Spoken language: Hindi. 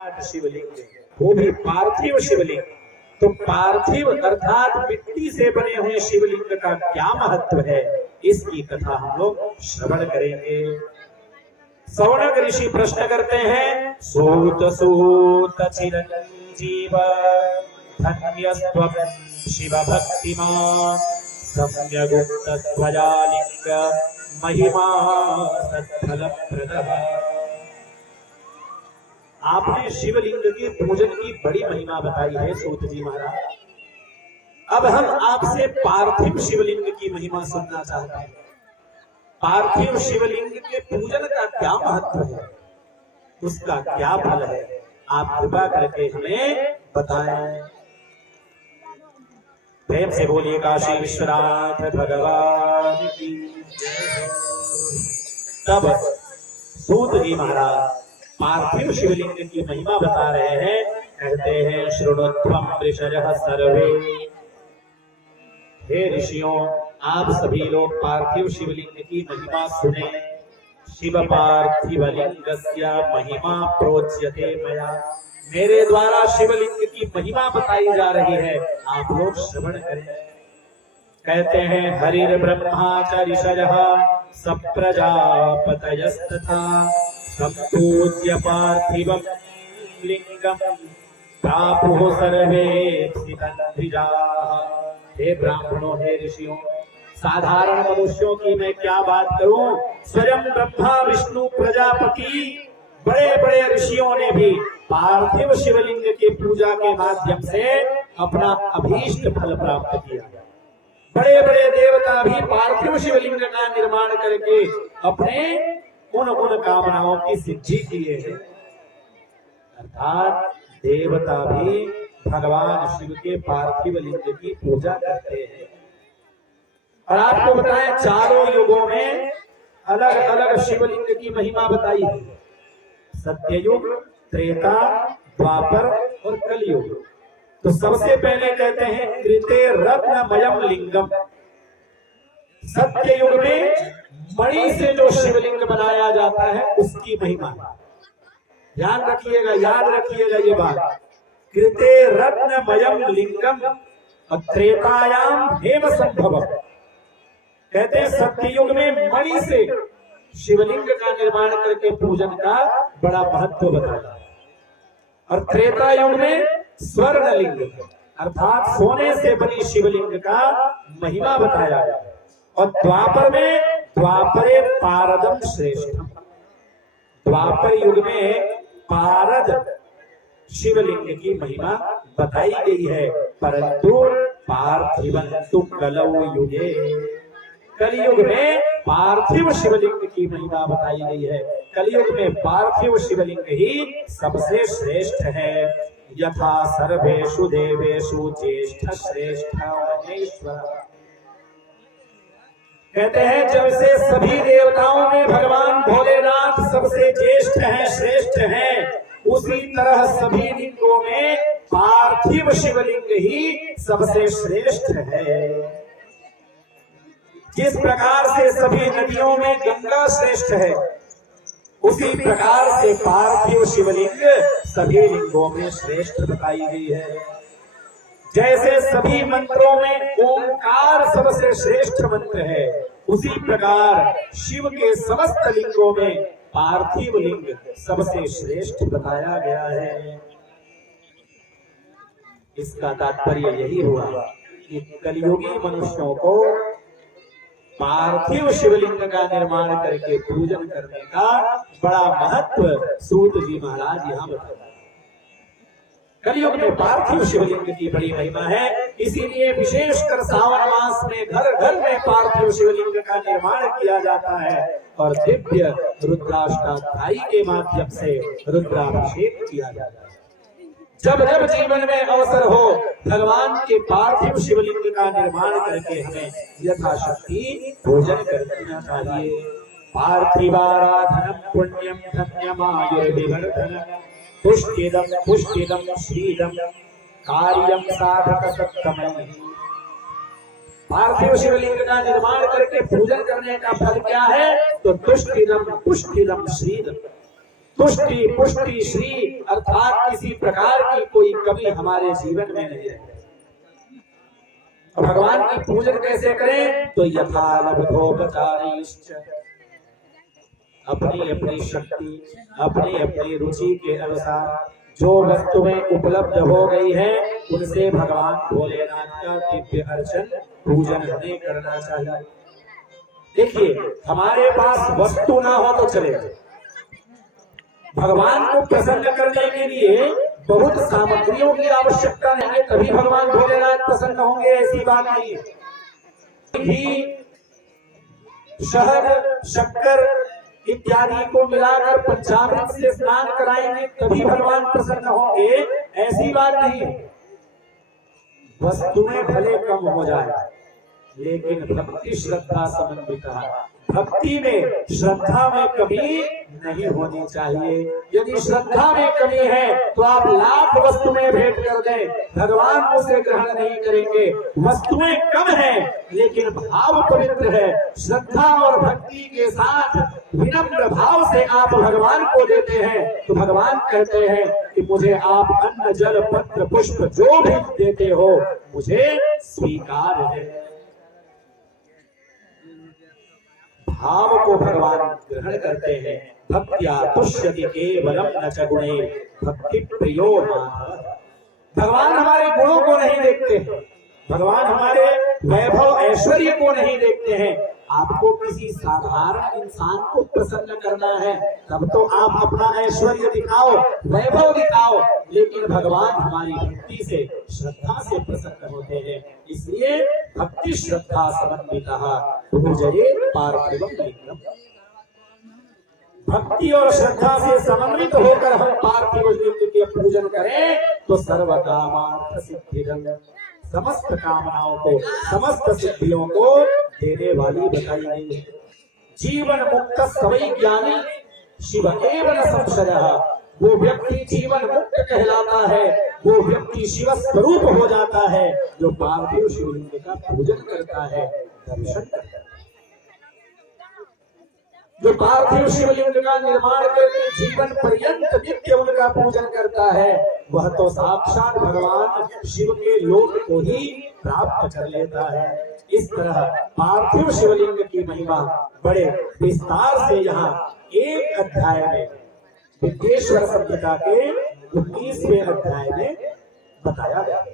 शिवलिंग, वो भी पार्थिव शिवलिंग। तो पार्थिव अर्थात मिट्टी से बने हुए शिवलिंग का क्या महत्व है, इसकी कथा हम लोग श्रवण करेंगे। सौनक ऋषि प्रश्न करते हैं, सूत सूत चिरंजीव धन्यस्त्वं शिव भक्तिमान् सम्यगुक्त ध्वजालिंग महिमा सत्फल प्रदः। आपने शिवलिंग के पूजन की बड़ी महिमा बताई है सूत जी महाराज। अब हम आपसे पार्थिव शिवलिंग की महिमा सुनना चाहते हैं। पार्थिव शिवलिंग के पूजन का क्या महत्व है, उसका क्या फल है, आप कृपा करके हमें बताएं। प्रेम से बोलिए काशी विश्वनाथ भगवान की। तब सूत जी महाराज पार्थिव शिवलिंग की महिमा बता रहे हैं। कहते हैं, शृणुध्वं ऋषयः सर्वे, हे ऋषियों आप सभी लोग पार्थिव शिवलिंग की महिमा सुने। शिव पार्थिव लिंगस्य महिमा प्रोच्यते मया, मेरे द्वारा शिवलिंग की महिमा बताई जा रही है, आप लोग श्रवण करें। कहते हैं, हरिर् ब्रह्मा च ऋषयः सप्रजापतयस्तथा संपूज्य पार्थिवं लिंगं प्रापुः सर्वे स्थितद्विजाः। हे ब्राह्मणों, हे ऋषियों, साधारण मनुष्यों की मैं क्या बात करूं, स्वयं ब्रह्मा विष्णु प्रजापति बड़े बड़े ऋषियों ने भी पार्थिव शिवलिंग की पूजा के माध्यम से अपना अभीष्ट फल प्राप्त किया। बड़े बड़े देवता भी पार्थिव शिवलिंग का निर्माण करके अपने उन कामनाओं की सिद्धि किए हैं। अर्थात देवता भी भगवान शिव के पार्थिव लिंग की पूजा करते हैं। और आपको बताएं, चारों युगों में अलग अलग शिवलिंग की महिमा बताई है। सत्ययुग, त्रेता, द्वापर और कलयुग। तो सबसे पहले कहते हैं, कृते रत्नमयम लिंगम। सत्य युग में मणि से जो शिवलिंग बनाया जाता है उसकी महिमा। ध्यान रखिएगा, याद रखिएगा ये बात। कृते रत्नमयम लिंगम और त्रेतायाम हेम संभव। कहते हैं सत्ययुग में मणि से शिवलिंग का निर्माण करके पूजन का बड़ा महत्व बताया। और त्रेता युग में स्वर्ण लिंग अर्थात सोने से बनी शिवलिंग का महिमा बताया गया। और द्वापर में द्वापरे पारदम श्रेष्ठ। द्वापर युग में पारद शिवलिंग की महिमा बताई गई है। परंतु पार्थिवं तु कलौ युगे, कलयुग में पार्थिव शिवलिंग की महिमा बताई गई है। कलयुग में पार्थिव शिवलिंग ही सबसे श्रेष्ठ है। यथा सर्वेषु देवेषु ज्येष्ठ श्रेष्ठ महेश्वर। कहते हैं, जैसे सभी देवताओं में भगवान भोलेनाथ सबसे ज्येष्ठ हैं, श्रेष्ठ हैं, उसी तरह सभी लिंगों में पार्थिव शिवलिंग ही सबसे श्रेष्ठ है। जिस प्रकार से सभी नदियों में गंगा श्रेष्ठ है, उसी प्रकार से पार्थिव शिवलिंग सभी लिंगों में श्रेष्ठ बताई गई है। जैसे सभी मंत्रों में ओंकार सबसे श्रेष्ठ मंत्र है, उसी प्रकार शिव के समस्त लिंगों में पार्थिव लिंग सबसे श्रेष्ठ बताया गया है। इसका तात्पर्य यही हुआ कि कलियुगी मनुष्यों को पार्थिव शिवलिंग का निर्माण करके पूजन करने का बड़ा महत्व सूत जी महाराज यहाँ बताया। कलयुग में पार्थिव शिवलिंग की बड़ी महिमा है, इसीलिए विशेषकर सावन मास में घर घर में पार्थिव शिवलिंग का निर्माण किया जाता है और दिव्य रुद्राष्टाध्यायी के माध्यम से रुद्राभिषेक किया जाता है। जब जब जीवन में अवसर हो, भगवान के पार्थिव शिवलिंग का निर्माण करके हमें यथाशक्ति पूजन करना चाहिए। पार्थिवाराधनम पुण्यम धन्यमायुर्विवर्धनम पुष्टिदम पुष्टिदम श्रीदम कार्यम साधक सत्तमयि। पार्थिव शिवलिंग का निर्माण करके पूजन करने का फल क्या है, तो तुष्टिदम पुष्टिदम श्रीदम। तुष्टि पुष्टि श्री अर्थात किसी प्रकार की कोई कमी हमारे जीवन में नहीं है। भगवान की पूजन कैसे करें? तो यथा लब्धोपचारैश्च, अपनी अपनी शक्ति अपनी अपनी रुचि के अनुसार जो वस्तुएं उपलब्ध हो गई है उनसे भगवान भोलेनाथ का दिव्य अर्चन पूजन हमें करना चाहिए। देखिए, हमारे पास वस्तु ना हो तो चले, भगवान को प्रसन्न करने के लिए बहुत सामग्रियों की आवश्यकता नहीं है, तभी भगवान भोलेनाथ प्रसन्न होंगे, ऐसी बात नहीं है। घी, शहद, शक्कर इत्यादि को मिलाकर पंचामृत से स्नान कराएंगे तभी भगवान प्रसन्न होंगे, ऐसी बात नहीं है। वस्तुएं भले कम हो जाए लेकिन भक्ति श्रद्धा समन्वित है। भक्ति में श्रद्धा में कमी नहीं होनी चाहिए। यदि श्रद्धा में कमी है तो आप लाख वस्तुएं भेंट कर दें, भगवान उसे ग्रहण नहीं करेंगे। वस्तुएं कम हैं लेकिन भाव पवित्र है। श्रद्धा और भक्ति के साथ विनम्र भाव से आप भगवान को देते हैं तो भगवान कहते हैं कि मुझे आप अन्न जल पत्र पुष्प जो भी देते हो मुझे स्वीकार है। भाव को भगवान ग्रहण करते हैं। भक्त्या तुष्यति केवलम न च गुणे भक्ति प्रियो मानवः। भगवान हमारे गुणों को नहीं देखते हैं, भगवान हमारे वैभव ऐश्वर्य को नहीं देखते हैं। आपको किसी साधारण इंसान को प्रसन्न करना है तब तो आप अपना ऐश्वर्य दिखाओ, वैभव दिखाओ, लेकिन भगवान हमारी भक्ति से श्रद्धा से प्रसन्न होते हैं। इसलिए भक्ति श्रद्धा समन्वितः पूजयेत् पार्थिवं लिंगम्। भक्ति और श्रद्धा से समन्वित होकर हम पार्थिव लिंग के पूजन करें तो सर्वकामार्थ सिद्धिदं, समस्त कामनाओं को समस्त सिद्धियों को देने वाली बताई गई है। जीवन मुक्त सवै ज्ञानी शिव एव न संशयः। वो व्यक्ति जीवन मुक्त कहलाता है, वो व्यक्ति शिव स्वरूप हो जाता है जो पार्थिव शिवलिंग का पूजन करता है, दर्शन करता है। जो पार्थिव शिवलिंग का निर्माण करके जीवन पर्यंत नित्य उनका पूजन करता है वह तो साक्षात भगवान शिव के लोक को ही प्राप्त कर लेता है। इस तरह पार्थिव शिवलिंग की महिमा बड़े विस्तार से यहाँ एक अध्याय में विद्येश्वर संहिता के 19वें अध्याय में बताया गया।